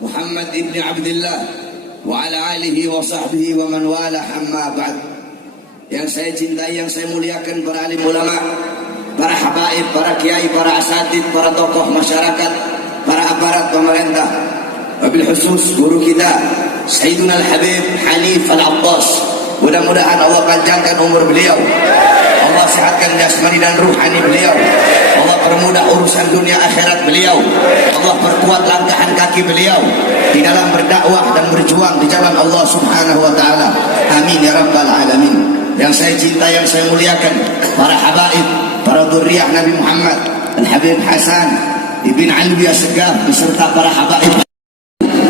Muhammad ibn Abdullah wa ala alihi wa sahbihi wa man wala amma ba'd. Yang saya cintai, yang saya muliakan para alim ulama, para habaib, para kiai, para asatid, para tokoh masyarakat, para aparat pemerintah, wabil khusus guru kita Sayyiduna Al-Habib Hanif Al-Abbas. Mudah-mudahan Allah panjangkan umur beliau, Allah sehatkan jasmani dan ruhani beliau, Allah permudah urusan dunia akhirat beliau, Allah perkuat langkahan kaki beliau di dalam berdakwah dan berjuang di jalan Allah Subhanahu wa taala. Amin ya rabbal alamin. Yang saya cinta, yang saya muliakan, para habaib, para dzurriyyah Nabi Muhammad, Al-Habib Hasan Ibn Alwi Assegaf beserta para habaib.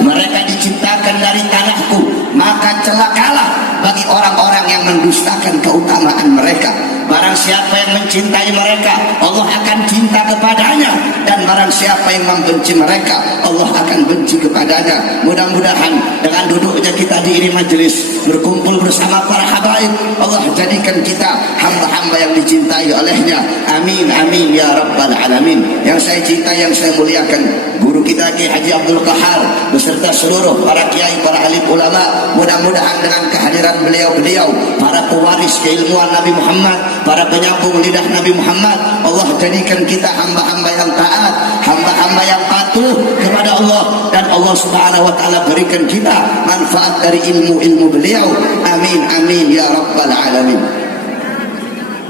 Mereka diciptakan dari tanahku, maka celakalah bagi orang-orang yang mendustakan keutamaan mereka. Barang siapa yang mencintai mereka, Allah akan cinta kepadanya, dan barang siapa yang membenci mereka, Allah akan benci kepadanya. Mudah-mudahan dengan duduknya kita di ini majelis, berkumpul bersama para habaib, Allah jadikan kita hamba-hamba yang dicintai olehnya. Amin amin ya rabbal alamin. Yang saya cinta, yang saya muliakan, guru kita Kiai Haji Abdul Qahar beserta seluruh para kiai, para alim ulama. Mudah-mudahan dengan kehadiran beliau-beliau, para pewaris keilmuan Nabi Muhammad, para penyambung lidah Nabi Muhammad, Allah jadikan kita hamba-hamba yang taat, hamba-hamba yang patuh kepada Allah, dan Allah Subhanahu wa taala berikan kita manfaat dari ilmu-ilmu beliau. Amin amin ya rabbal alamin.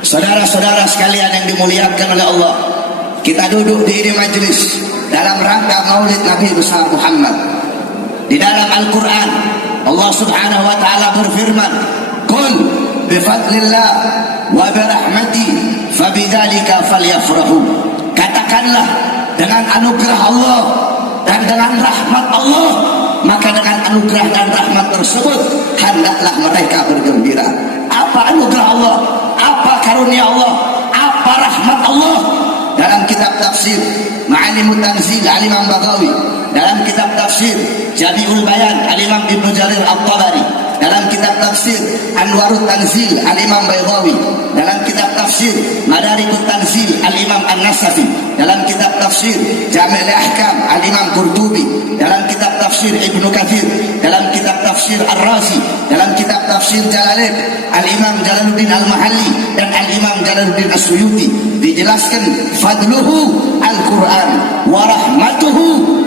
Saudara-saudara sekalian yang dimuliakan oleh Allah, kita duduk di ini majelis dalam rangka Maulid Nabi besar Muhammad. Di dalam Al-Quran Allah Subhanahu wa taala berfirman, "Qul bifadlillah wa birahmati fabidzalika falyafrahu." Katakanlah, dengan anugerah Allah dan dengan rahmat Allah, maka dengan anugerah dan rahmat tersebut hendaklah mereka bergembira. Apa anugerah Allah? Apa karunia Allah? Apa rahmat Allah? Dalam kitab tafsir Ma'alimut Tanzil Al-Imam Baghawi, dalam kitab tafsir Jami'ul Bayan Al-Imam Ibnu Jarir At-Tabari, dalam kitab tafsir Anwarut Tanzil Al-Imam Baydawi, dalam kitab tafsir Madarikut Tanzil Al-Imam An-Nasafi, dalam kitab tafsir Jami' Al-Ahkam Al-Imam Qurtubi, dalam kitab tafsir Ibnu Katsir, dalam kitab tafsir Ar-Razi, dalam kitab tafsir Jalalain Al-Imam Jalaluddin Al-Mahalli dan Al-Imam Jalaluddin As-Suyuti, dijelaskan fadluhu Al-Quran wa rahmatuhu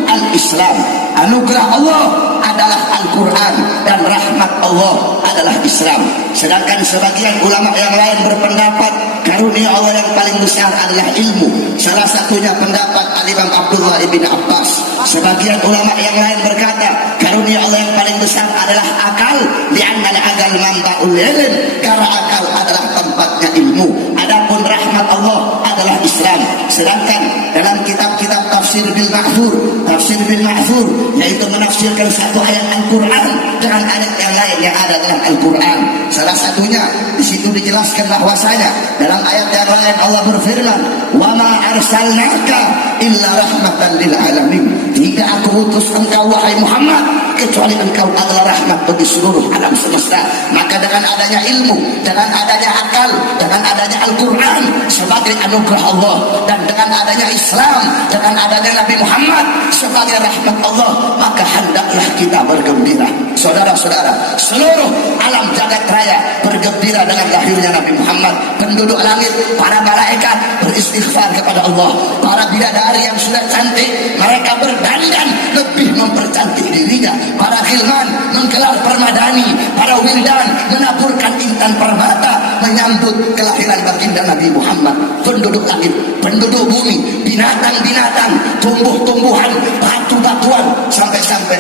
Al-Islam. Anugerah Allah adalah Al-Quran dan rahmat Allah adalah Islam. Sedangkan sebagian ulama yang lain berpendapat karunia Allah yang paling besar adalah ilmu. Salah satunya pendapat Al-Imam Abdullah ibn Abbas. Sebagian ulama yang lain berkata karunia Allah yang paling besar adalah akal, li'anna al-aqal manba'ul ilm, karena akal adalah tempatnya ilmu. Adapun rahmat Allah adalah Islam. Sedangkan dalam kitab-kitab tafsir bil ma'zur, yaitu menafsirkan satu ayat Al-Quran dengan ayat yang lain yang ada dalam Al-Quran. Salah satunya di situ dijelaskan bahwasanya dalam ayat yang lain Allah berfirman, "Wa ma arsalnaka illa rahmatan lil alamin." Tidak aku utus engkau wahai Muhammad kecuali engkau adalah rahmat bagi seluruh alam semesta. Maka dengan adanya ilmu, dengan adanya akal, dengan adanya Al-Quran sebagai anugerah Allah, dan dengan adanya Islam, dengan adanya Nabi Muhammad sebagai rahmat Allah, maka hendaklah kita bergembira. Saudara-saudara, seluruh alam jagat raya bergembira dengan lahirnya Nabi Muhammad. Penduduk langit, para malaikat beristighfar kepada Allah. Para bidadari yang sudah cantik, mereka berdandan lebih mempercantik dirinya. Para khilman menggelar permadani, para wildan menaburkan intan permata menyambut kelahiran baginda Nabi Muhammad. Penduduk langit, penduduk bumi, binatang-binatang, tumbuh-tumbuhan, batu-batuan, sampai-sampai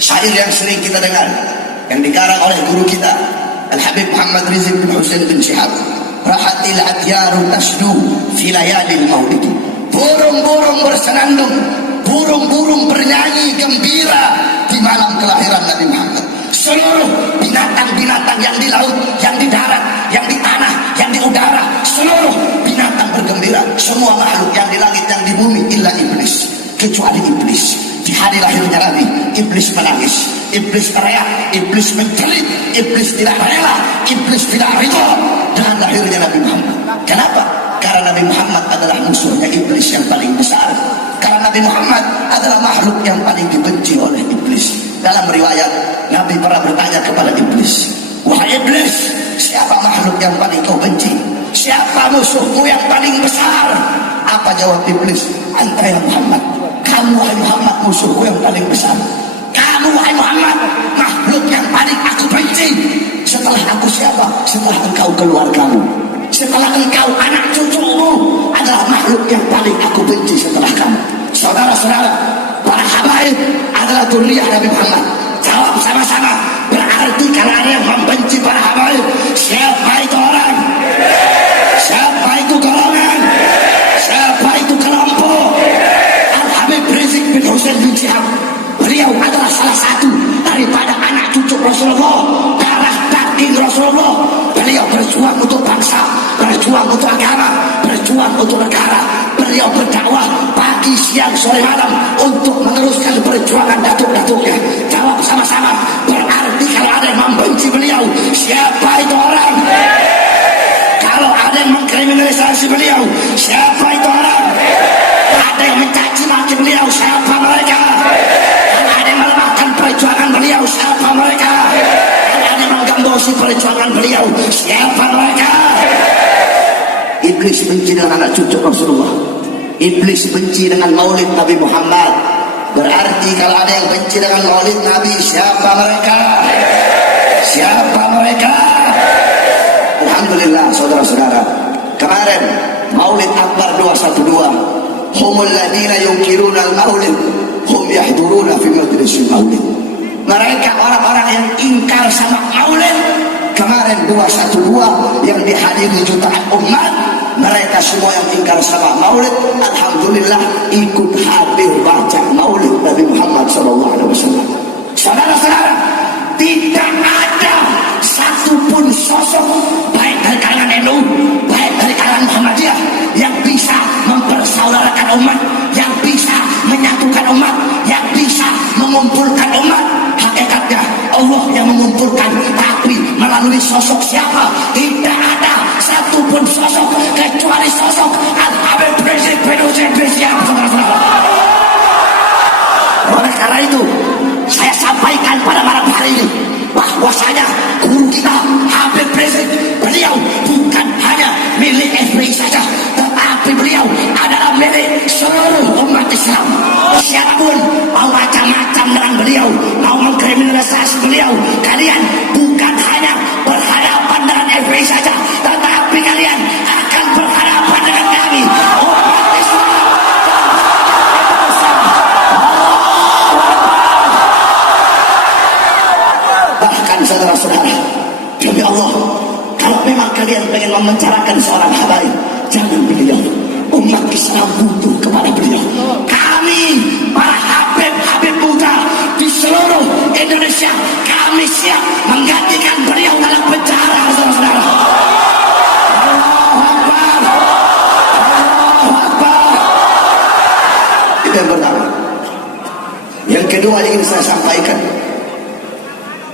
syair yang sering kita dengar yang dikarang oleh guru kita Al-Habib Muhammad Rizq bin Husain bin Syihab, "Rahatil atyaru tasdu fi layalil maulidi." Burung-burung bersenandung, burung-burung bernyanyi gembira di malam kelahiran Nabi Muhammad. Seluruh binatang-binatang yang di laut, yang di darat, yang di tanah, yang di udara, seluruh binatang bergembira. Semua makhluk yang di langit, yang di bumi, illa iblis, kecuali iblis. Di hari lahirnya Nabi, iblis menangis, iblis teriak, iblis menjerit, iblis tidak rela, iblis tidak ridha dengan lahirnya Nabi Muhammad. Kenapa? Karena Nabi Muhammad adalah musuhnya iblis yang paling besar. Karena Nabi Muhammad adalah makhluk yang paling dibenci oleh iblis. Dalam riwayat, Nabi pernah bertanya kepada iblis, "Wahai iblis, siapa makhluk yang paling kau benci? Siapa musuhmu yang paling besar?" Apa jawab iblis? "Anta ya Muhammad. Kamu wahai Muhammad musuhku yang paling besar. Kamu wahai Muhammad makhluk yang paling aku benci. Setelah aku siapa? Setelah engkau keluargamu, setelah engkau anak cucumu adalah makhluk yang paling aku benci setelah kamu." Saudara-saudara, para habaib adalah dzurriyyah Nabi Muhammad. Jawab sama-sama. Berarti kalau ada yang membenci para habaib, siapa itu orang? Siapa itu golongan? Siapa itu kelompok? Al-Habib Rizik bin Husain bin Syihab, beliau adalah salah satu daripada anak cucu Rasulullah, darah daging Rasulullah. Beliau berjuang untuk bangsa, berjuang untuk agama, berjuang untuk negara. Beliau berdakwah pagi, siang, sore, malam untuk meneruskan perjuangan datuk-datuknya. Jawab sama-sama. Berarti kalau ada yang membenci beliau, siapa itu orang? Kalau ada yang mengkriminalisasi beliau, siapa itu orang? Ada yang mencaci maki beliau, siapa mereka? Ada yang melemahkan perjuangan beliau, siapa mereka? Ada yang menggembosi perjuangan beliau, siapa mereka? Iblis benci dengan anak cucu Rasulullah. Iblis benci dengan maulid Nabi Muhammad. Berarti kalau ada yang benci dengan maulid Nabi, siapa mereka? Siapa mereka? Alhamdulillah saudara-saudara, kemarin maulid akbar 212, humul ladina yunkiruna al-maulid hum yahduruna fi majlisil maulid. Mereka orang-orang yang ingkar sama maulid. Kemarin 212 yang dihadiri jutaan umat, mereka semua yang ingkar sama maulid, alhamdulillah ikut hadir baca maulid Nabi Muhammad SAW. Saudara-saudara, tidak ada satupun sosok baik dari kalangan NU, baik dari kalangan Muhammadiyah yang bisa mempersaudarakan umat, yang bisa menyatukan umat, yang bisa mengumpulkan umat. Hakikatnya Allah yang mengumpulkan, tapi melalui sosok siapa? Tidak ada satupun sosok kecuali sosok Al-Habib Rizik bin Husain bin Syihab. Oleh karena itu, saya sampaikan pada malam hari ini bahwasanya guru kita Habib Rizik, beliau bukan hanya milik FPI saja, tetapi beliau adalah milik seluruh umat Islam. Siapapun mau macam-macam dengan beliau, mau mengkriminalisasi beliau, kalian bukan hanya berhadapan dengan FPI saja, tetapi kalian akan berhadapan dengan kami, umat Islam. Bahkan saudara-saudara, demi Allah, kalau memang kalian ingin memenjarakan seorang habaib, jangan beliau. Umat Islam butuh kepada beliau. Kami para habib muda di seluruh Indonesia, kami siap menggantikan beliau dalam penjara, saudara-saudara. Allahu Akbar, Allahu Akbar. Itu yang pertama. Yang kedua yang ingin saya sampaikan,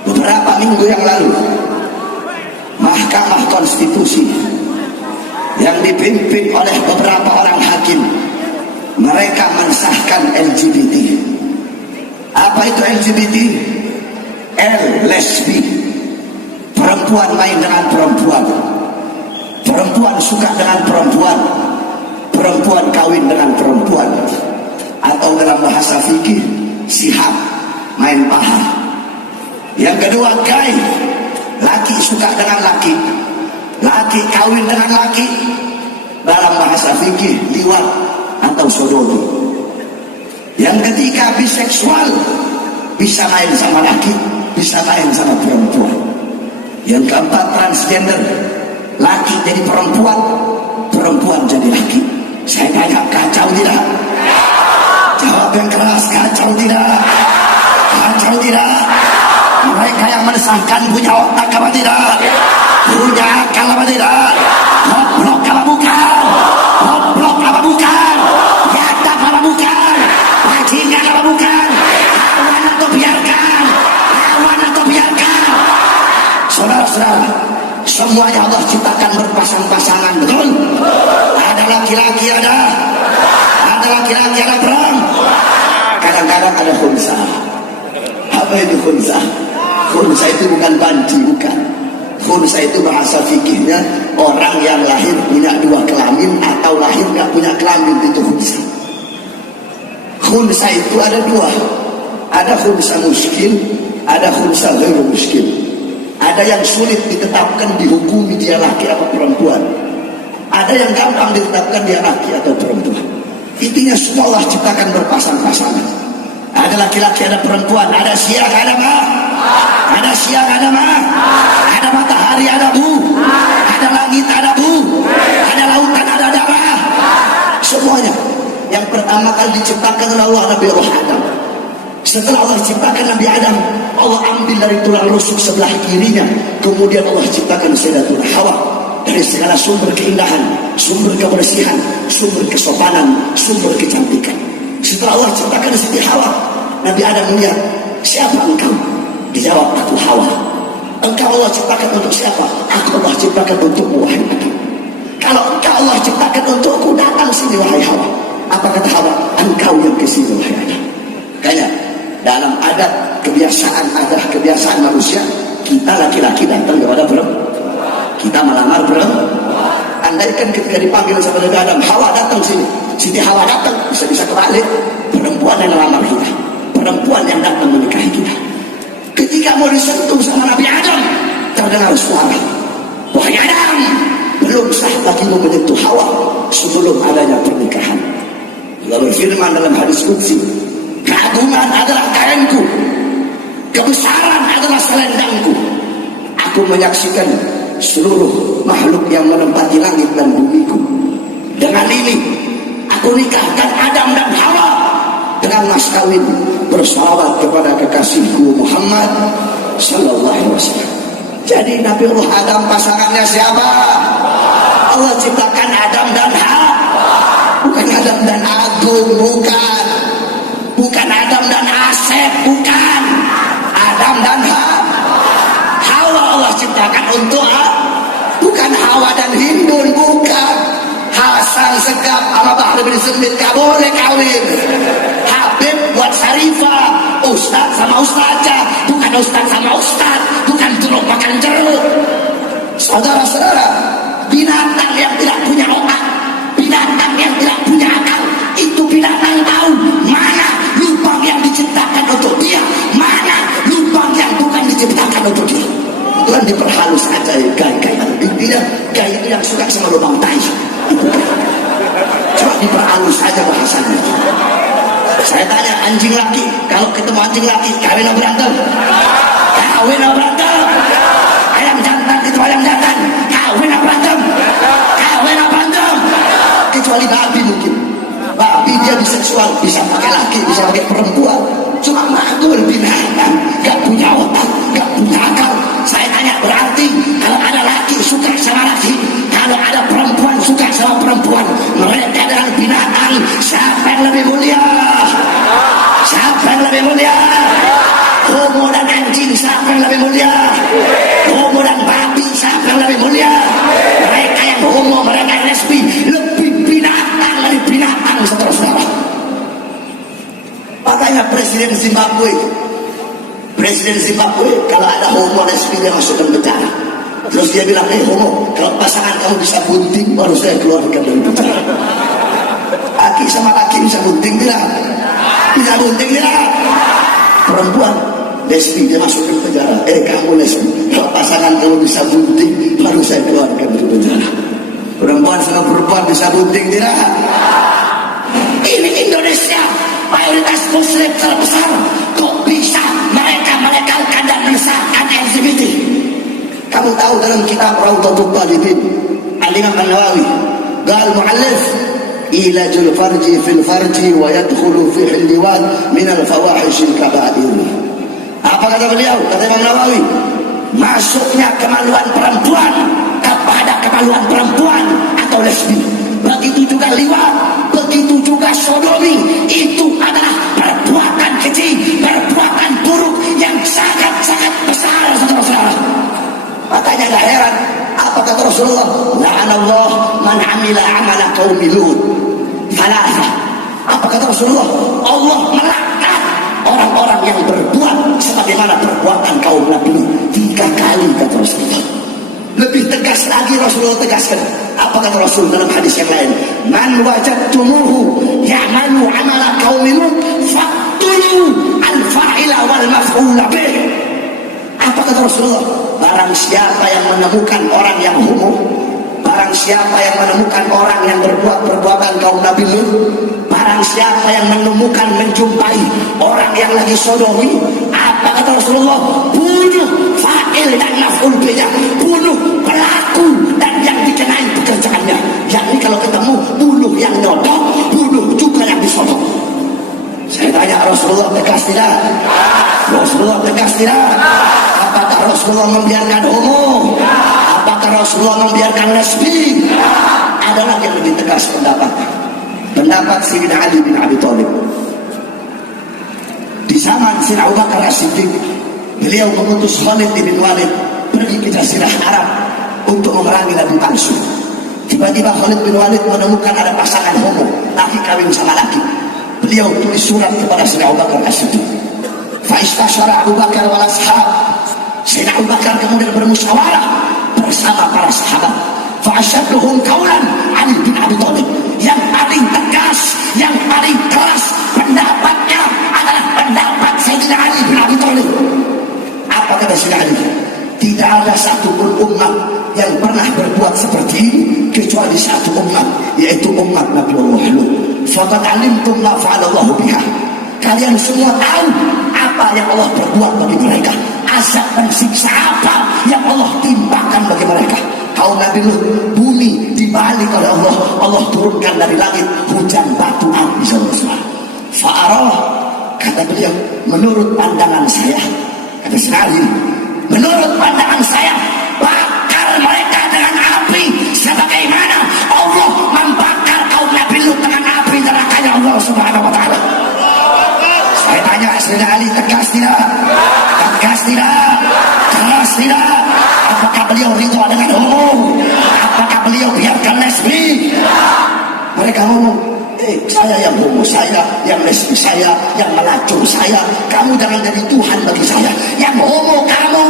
beberapa minggu yang lalu Mahkamah Konstitusi yang dipimpin oleh beberapa orang hakim, mereka mensahkan LGBT. Apa itu LGBT? L, lesbi, perempuan main dengan perempuan, perempuan suka dengan perempuan, perempuan kawin dengan perempuan, atau dalam bahasa fikih sihab, main paha. Yang kedua gay, laki suka dengan laki, laki kawin dengan laki, dalam bahasa fikih liwat atau sodomi. Yang ketiga biseksual, bisa main sama laki, bisa main sama perempuan. Yang keempat transgender, laki jadi perempuan, perempuan jadi laki. Saya tanya, kacau tidak? Jawab yang keras, kacau tidak? Kacau tidak? Mereka yang mensahkan punya otak apa tidak? Punya akal apa tidak? Goblok apa bukan? Goblok apa bukan? Yadap apa bukan? Bajingan apa bukan? Lawan atau biarkan? Lawan atau biarkan? Saudara-saudara, semuanya Allah ciptakan berpasang-pasangan, betul? Ada laki-laki ada laki-laki ada perang. Kadang-kadang ada khunsa. Apa itu khunsa? Khunsa itu bukan banci, bukan. Khunsa itu bahasa fikihnya orang yang lahir punya dua kelamin atau lahir gak punya kelamin, itu khunsa. Khunsa itu ada dua, ada khunsa muskil, ada khunsa ghairu muskil. Ada yang sulit ditetapkan, dihukumi dia laki atau perempuan. Ada yang gampang ditetapkan dia laki atau perempuan. Intinya semua Allah ciptakan berpasang-pasangan. Ada laki-laki, ada perempuan, ada siang, ada malam, ada siang, ada malam, ada matahari, ada bu, ada langit, ada bu, ada lautan, ada darah. Semuanya. Yang pertama kali diciptakan oleh Allah Nabi Adam. Setelah Allah ciptakan Nabi Adam, Allah ambil dari tulang rusuk sebelah kirinya. Kemudian Allah ciptakan Sayyidatuna Hawa. Dari segala sumber keindahan, sumber kebersihan, sumber kesopanan, sumber kecantikan. Setelah Allah ciptakan Siti Hawa, Nabi Adam melihat, siapa engkau? Dijawab, aku Hawa. Engkau Allah ciptakan untuk siapa? Aku Allah ciptakan untukmu, wahai Adam. Kalau engkau Allah ciptakan untukku, datang sini wahai Hawa. Apa kata Hawa? Engkau yang kesini wahai Adam. Kayaknya dalam adat kebiasaan manusia, kita laki-laki datang kepada perempuan, kita melamar perempuan. Andaikan ketika dipanggil sama Nabi Adam, Hawa datang sini, Siti Hawa datang, bisa-bisa kebalik, perempuan yang melamar kita, perempuan yang datang menikahi kita. Ketika mau disentuh sama Nabi Adam, terdengar suara, wahai Adam, belum sah lagi mau menyentuh Hawa sebelum adanya pernikahan. Allah berfirman dalam hadis qudsi, keagungan adalah kainku, kebesaran adalah selendangku. Aku menyaksikan seluruh makhluk yang menempati langit dan bumiku. Dengan ini aku nikahkan Adam dan Hawa dengan mas kawin bersalawat kepada kekasihku Muhammad sallallahu alaihi wasallam. Jadi Nabi Allah Adam pasangannya siapa? Allah ciptakan Adam dan Hawa, bukan Adam dan Agung, bukan. Bukan Adam dan Asep, bukan. Adam dan Hawa Allah ciptakan untuk bukan Hawa dan Hindun, bukan. Hasan Segap sama Bahri bin Smith gak boleh kawin. Habib buat Syarifah, Ustadz sama Ustadzah, bukan Ustadz sama Ustadz, bukan jeruk makan jeruk. Saudara-saudara, binatang yang tidak punya otak, binatang yang tidak punya akal, itu binatang tahu mana lubang yang diciptakan untuk dia, mana lubang yang bukan diciptakan untuk dia. Tuhan diperhalus aja gaya-gaya. Intinya gaya itu yang suka sama lubang tai. Cuma diperhalus aja bahasanya. Saya tanya anjing laki, kalau ketemu anjing laki, kawin atau berantem? Kawin atau berantem? Ayam jantan ketemu ayam jantan, kawin atau berantem? Kawin atau berantem? Kecuali babi mungkin. Babi dia biseksual, bisa pakai laki, bisa pakai perempuan. Cuma makhluk binatang, gak punya otak, gak punya akal. Saya tanya, berarti kalau ada laki suka sama laki, kalau ada perempuan suka sama perempuan, mereka adalah binatang. Siapa yang lebih mulia? Siapa yang lebih mulia? Homo dan anjing, siapa yang lebih mulia? Homo dan babi, siapa yang lebih mulia? Mereka yang homo, mereka yang lesbi, lebih binatang dari binatang, saudara-saudara. Makanya Presiden Zimbabwe kalau ada homo lesbi dia masuk dalam penjara. Terus dia bilang, homo, kalau pasangan kamu bisa bunting, baru saya keluarkan dari penjara. Laki sama laki bisa bunting tidak? Bisa bunting tidak? Perempuan lesbi dia masuk ke penjara. Kamu lesbi, kalau pasangan kamu bisa bunting, baru saya keluarkan dari penjara. Perempuan sama perempuan bisa bunting tidak? Ini Indonesia, mayoritas muslim terbesar, kok bisa mereka melegalkan dan mensahkan LGBT? Kamu tahu dalam kitab Rawdatul Talibin, Al-Imam An-Nawawi, qal mu'allif ilajul farji fil farji wa yadkhulu fi al-liwat min al-fawahish al-kaba'ir. Apa kata beliau? Kata Imam Nawawi, masuknya kemaluan perempuan kepada kemaluan perempuan atau lesbi, begitu juga liwat, begitu juga sodomi, itu adalah perbuatan keji, perbuatan buruk yang sangat-sangat besar, saudara-saudara. Makanya gak heran apa kata kata Rasulullah? La'anallah man amila amala qaumi Lut. Thalatha. Apa kata Rasulullah? Allah melaknat orang-orang yang berbuat sebagaimana perbuatan kaum Nabi Lut. 3 kali kata Rasulullah. Lebih tegas lagi Rasulullah tegaskan. Apa kata Rasul dalam hadis yang lain? Man wajadtumuhu ya'malu amala qaumi Lut faqtulu al-fa'ila wal maf'ula bih. Apa kata Rasulullah? Barang siapa yang menemukan orang yang homo, barang siapa yang menemukan orang yang berbuat perbuatan kaum Nabi Lut, barang siapa yang menemukan menjumpai orang yang lagi sodomi, apa kata Rasulullah? Bunuh fa'il dan maf'ul bihnya, bunuh pelaku dan yang dikenai pekerjaannya. Yakni kalau ketemu bunuh yang nyodok, bunuh juga yang disodok. Saya tanya, Rasulullah tegas tidak? Rasulullah tegas tidak? Apakah Rasulullah membiarkan homo? Apakah Rasulullah membiarkan lesbi? Ada lagi yang lebih tegas pendapat Sayyidina Ali bin Abi Thalib. Di zaman Sayyidina Abu Bakar As-Siddiq, beliau mengutus Khalid bin Walid pergi ke Jazirah Arab untuk memerangi Nabi palsu. Tiba-tiba Khalid bin Walid menemukan ada pasangan homo, laki kawin sama laki. Beliau tulis surat kepada Sayyidina Abu Bakar As-Siddiq. Fa'istashara Abu Bakar wal ashab. Sayyidina Abu Bakar kemudian bermusyawarah bersama para sahabat. Fa'asyadduhum qaulan Ali bin Abi Thalib. Yang paling tegas, yang paling keras pendapatnya adalah pendapat Sayyidina Ali bin Abi Thalib. Apa kata Sayyidina Ali? Tidak ada satupun umat yang pernah berbuat seperti ini kecuali satu umat, yaitu umat Nabi Allah Lut. Faqad alimtum ma fa'alallahu biha. Kalian semua tahu apa yang Allah perbuat bagi mereka. Azab dan siksa apa yang Allah timpakan bagi mereka. Kaum Nabi Lut, bumi dibalik oleh Allah. Allah turunkan dari langit hujan batu api semua. Fa'arah, kata beliau, menurut pandangan saya, kata sekali, menurut pandangan saya, bakar mereka dengan api sebagaimana Allah membakar kaum Nabi Lut dengan api nerakanya Allah Subhanahu wa taala. Saya tanya Sayyidina Ali, tegas tidak? Tegas tidak? Keras tidak? Apakah beliau ridha dengan homo? Apakah beliau biarkan lesbi? Mereka ngomong, saya yang homo, saya yang lesbi, saya yang melacur, saya. Kamu jangan jadi Tuhan bagi saya. Yang homo kamu,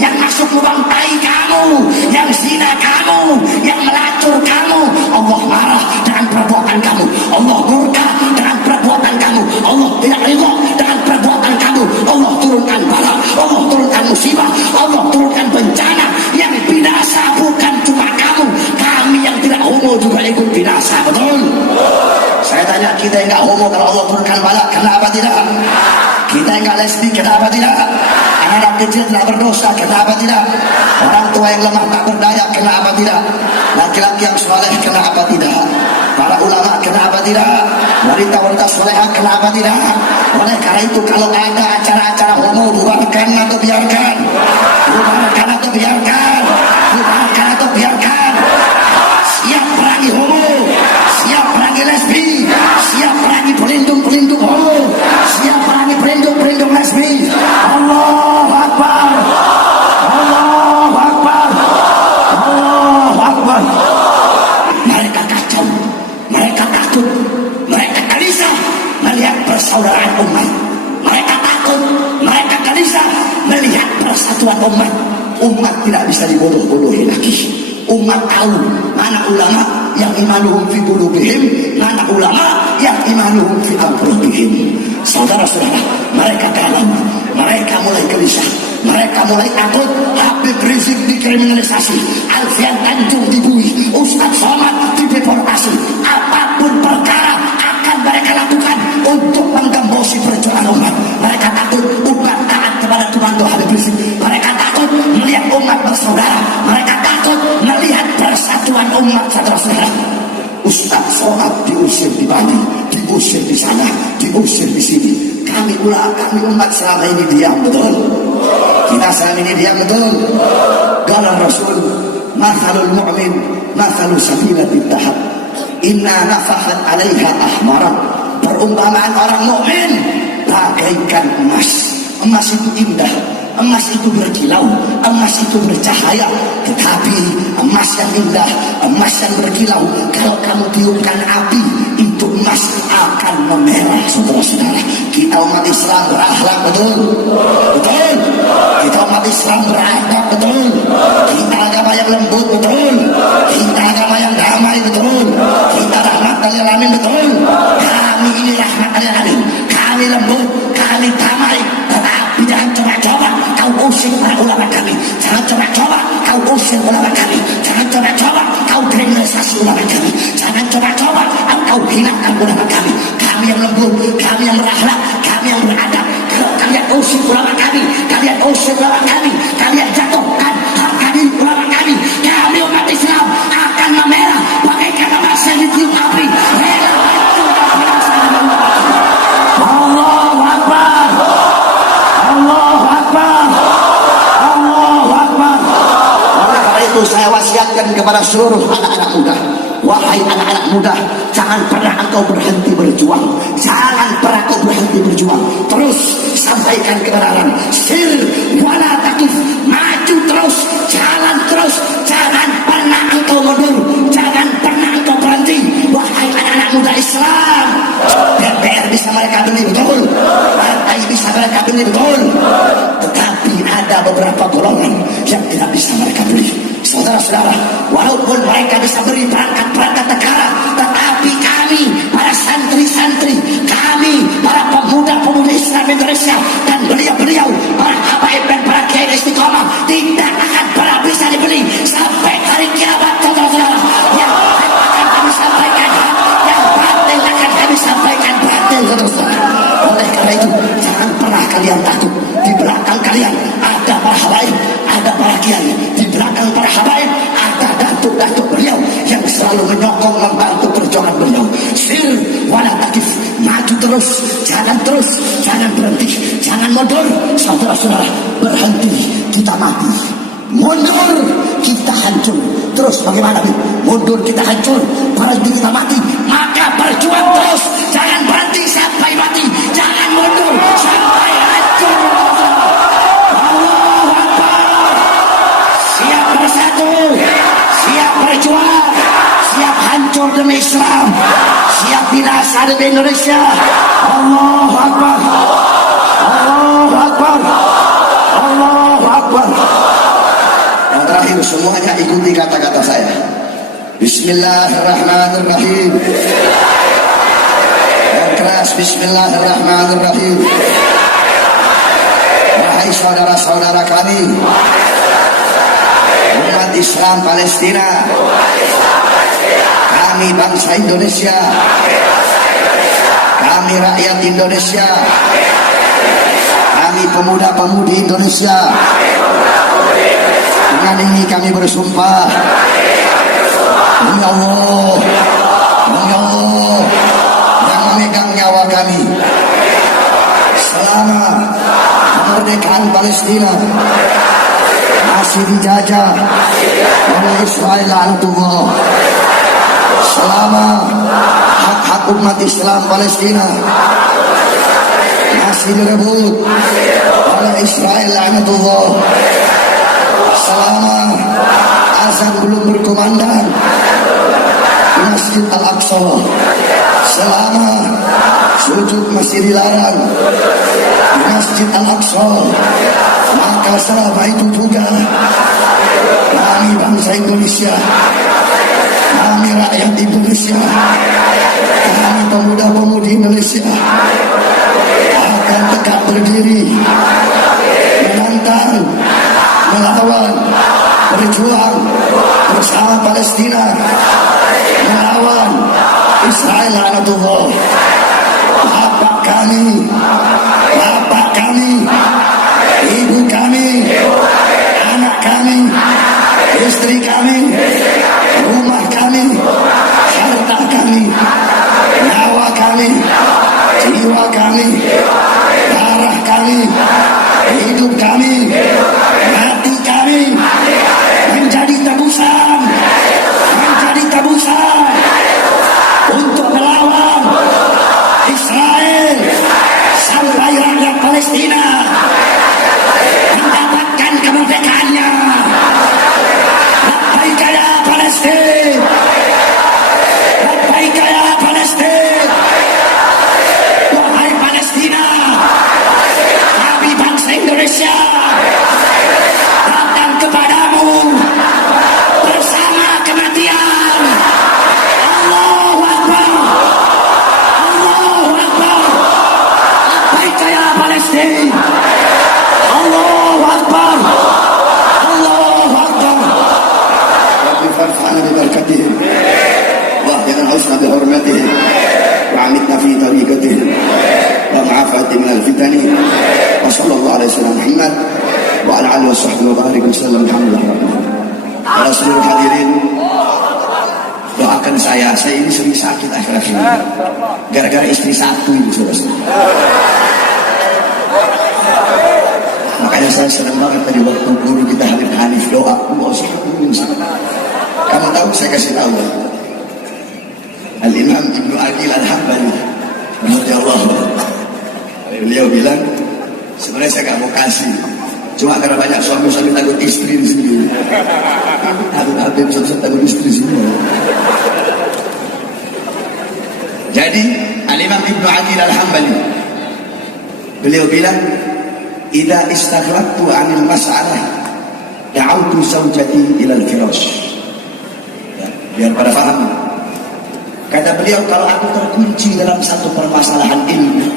yang masuk lubang tai kamu, yang zina kamu, yang melacur kamu. Allah marah dengan perbuatan kamu. Allah murka dengan perbuatan kamu. Allah tidak ridha dengan perbuatan kamu. Allah turunkan bala, Allah turunkan musibah, Allah turunkan bencana. Yang binasa bukan cuma kamu, kami yang tidak homo juga ikut binasa, betul? Saya tanya, kita yang gak homo kalau Allah turunkan bala, kenapa tidak? Kita yang gak lesbi, kenapa tidak? Anak kecil tidak berdosa, kenapa tidak? Orang tua yang lemah tak berdaya, kenapa tidak? Laki-laki yang soleh, kenapa tidak? Para ulama, kenapa tidak? Wanita-wanita solehah, kenapa tidak? Oleh karena itu, kalau ada acara-acara homo, bubarkan atau biarkan? Bubarkan atau biarkan? Bubarkan atau biarkan? Siap perangi homo, siap perangi lesbi, siap perangi pelindung-pelindung homo, siap perangi pelindung-pelindung lesbi. Allahu Akbar, Allahu Akbar, Allahu Akbar. Mereka kacau, mereka takut, mereka gelisah melihat persaudaraan umat. Mereka takut, mereka gelisah melihat persatuan umat. Umat tidak bisa dibodoh-bodohi lagi. Umat tahu mana ulama yang imanuhum fi qulubihim, mana ulama yang imanuhum fi anfusihim. Saudara-saudara, mereka galau, mereka mulai gelisah, mereka mulai takut. Habib Rizik dikriminalisasi, Alfian Tanjung dibui, Ustadz Somad dideportasi. Apapun perkara akan mereka lakukan untuk menggembosi perjuangan umat. Mereka takut umat taat kepada Tuhan Habib Rizik. Mereka takut melihat umat bersaudara. Mereka takut melihat persatuan umat, saudara-saudara. Ustadz Somad diusir di Bali, diusir di sana, diusir di sini. Kami umat selama ini diam, betul? Kita selama ini diam, betul? Qala Rasul, mathalul mu'min mathalu sabilatit tahab, inna nafahat 'alaiha ahmaran. Perumpamaan orang mukmin bagaikan emas. Emas itu indah, emas itu berkilau, emas itu bercahaya. Tetapi emas yang indah, emas yang berkilau, kalau kamu tiupkan api, itu emas akan memerah. Saudara-saudara, kita umat Islam berakhlak, betul? Betul. Kita umat Islam beradab, betul? Kita agama yang lembut, betul? Kita agama yang damai, betul? Kita rahmat lil alamin, betul? Kami ini rahmat lil alamin, kami lembut, kami damai. Tetapi jangan coba-coba kau usir para ulama kami, jangan coba-coba kau usir ulama kami, jangan coba-coba kau kriminalisasi ulama kami, jangan coba-coba kau hinakan ulama kami. Kami yang lembut, kami yang berakhlak, kami yang beradab. Kalau kalian usir ulama kami, kalian usir ulama kami, kalian jatuhkan harga diri ulama kami, kami umat Islam akan memerah bagaikan emas yang ditiup api. Allahu Akbar, Allahu Akbar, Allahu Akbar. Oleh karena itu saya wasiatkan kepada seluruh anak-anak muda, wahai anak-anak muda, jangan pernah engkau berhenti berjuang, jangan pernah engkau berhenti berjuang. Terus sampaikan kebenaran, sir wala takif, maju terus, jalan terus, jangan pernah engkau mundur, jangan pernah engkau berhenti. Wahai anak-anak muda Islam, DPR bisa mereka beli, betul? Partai bisa mereka beli, betul? Tetapi ada beberapa golongan yang tidak bisa mereka beli. Saudara-saudara, walaupun mereka bisa beri perangkat-perangkat negara, tetapi kami, para santri-santri, kami, para pemuda-pemuda Islam Indonesia, dan beliau-beliau, para habaib dan para kiai istiqomah, tidak akan pernah bisa dibeli sampai hari kiamat. Saudara-saudara, yang akan kami sampaikan, yang batil akan kami sampaikan batil. Saudara-saudara, oleh karena itu jangan pernah kalian takut. Di belakang kalian ada para habaib, ada para kiai. Di belakang para habaib ada datuk-datuk beliau yang selalu menyokong, membantu perjuangan beliau. Sir wala takif, maju terus, jalan terus, jangan berhenti, jangan mundur. Saudara-saudara, berhenti kita mati, mundur kita hancur. Terus bagaimana? Mundur kita hancur, berhenti kita mati. Maka berjuang terus, jangan berhenti sampai mati, jangan mundur sampai hancur. Allahu Akbar. Siap bersatu, siap berjuang, siap hancur demi Islam, siap binasa demi Indonesia. Allahu Akbar, Allahu Akbar, Allahu Akbar. Yang terakhir, semuanya ikuti kata-kata saya. Bismillahirrahmanirrahim. Yang keras, Bismillahirrahmanirrahim. Wahai saudara-saudara kami, umat Islam Palestina, kami bangsa Indonesia, kami rakyat Indonesia, kami pemuda-pemudi Indonesia, dengan ini kami bersumpah demi Allah, demi Allah yang memegang nyawa kami, selama kemerdekaan Palestina masih dijajah oleh Israel laknatullah, selama hak-hak umat Islam Palestina masih direbut oleh Israel laknatullah, selama azan belum berkumandang di Masjid Al-Aqsa, selama sujud masih dilarang di Masjid Al-Aqsa, maka selama itu juga kami bangsa Indonesia, kami rakyat Indonesia, kami pemuda-pemudi Indonesia akan tegak berdiri menantang, melawan, berjuang bersama Palestina, melawan Israel laknatullah. Bapak kami, bapak kami, ibu kami, anak kami, istri kami, rumah kami, harta kami, nyawa kami, jiwa kami, darah kami, hidup kami, hati kami menjadi tebusan, menjadi tebusan untuk melawan Israel sampai rakyat Palestina wasallam. Alhamdulillah. Para seluruh hadirin, doakan saya ini sering sakit akhir-akhir ini gara-gara istri satu itu, saudara. Makanya saya senang banget tadi waktu guru kita Habib Hanif doa, kamu tahu saya kasih tahu Al-Imam Ibnu Aqil Al-Hambali radhiyallahu anhu, beliau bilang sebenarnya saya gak mau kasih, cuma karena banyak suami-suami takut istri di sini. Habib suami takut istri semua. Jadi Al-Imam Ibnu Aqil Al-Hambali beliau bilang, "Idza istaghraqtu 'anil mas'alah da'awtu zawjati ila al-firash." Ya, biar pada paham. Kata beliau, kalau aku terkunci dalam satu permasalahan ilmu,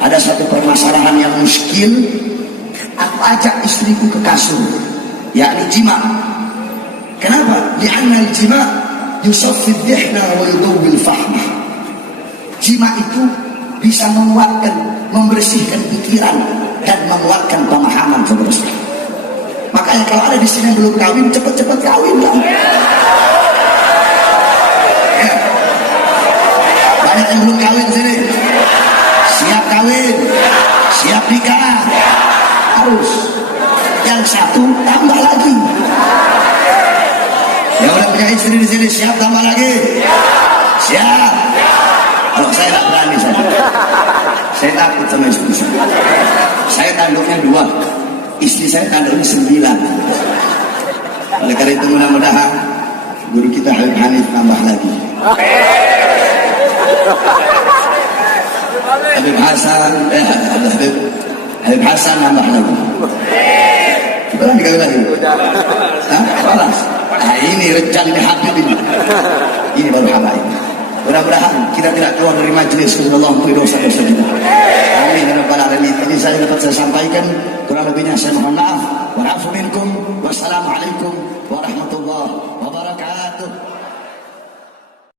ada satu permasalahan yang muskil, aku ajak istriku ke kasur, yakni jima. Kenapa? Li'anna al-jima yusaffi ad-dihna wa yudawwi al-fahma. Jima itu bisa menguatkan, membersihkan pikiran dan menguatkan pemahaman, saudara. Makanya kalau ada di sini yang belum kawin, cepat-cepat kawin lah. Ya. Banyak yang belum kawin sini, siap kawin, siap nikah, harus. Yang satu tambah lagi. Yang udah punya istri di sini siap tambah lagi, siap. Kalau saya tak berani, saya takut sama istri saya. Saya tanduknya 2, istri saya tanduknya 9. Oleh karena itu mudah-mudahan guru kita Habib Hanif tambah lagi. Habib Hasan, Habib Hasan tambah lagi. Berani kali lagi? Balas. Ini rencana ini Habib ini. Ini baru habaib. Mudah-mudahan kita tidak keluar dari majelis Allah untuk dosa-dosa kita. Amin ya rabbal alamin. Ini saya dapat saya sampaikan, kurang lebihnya saya mohon maaf. Wa'afu minkum. Wassalamualaikum warahmatullahi wabarakatuh.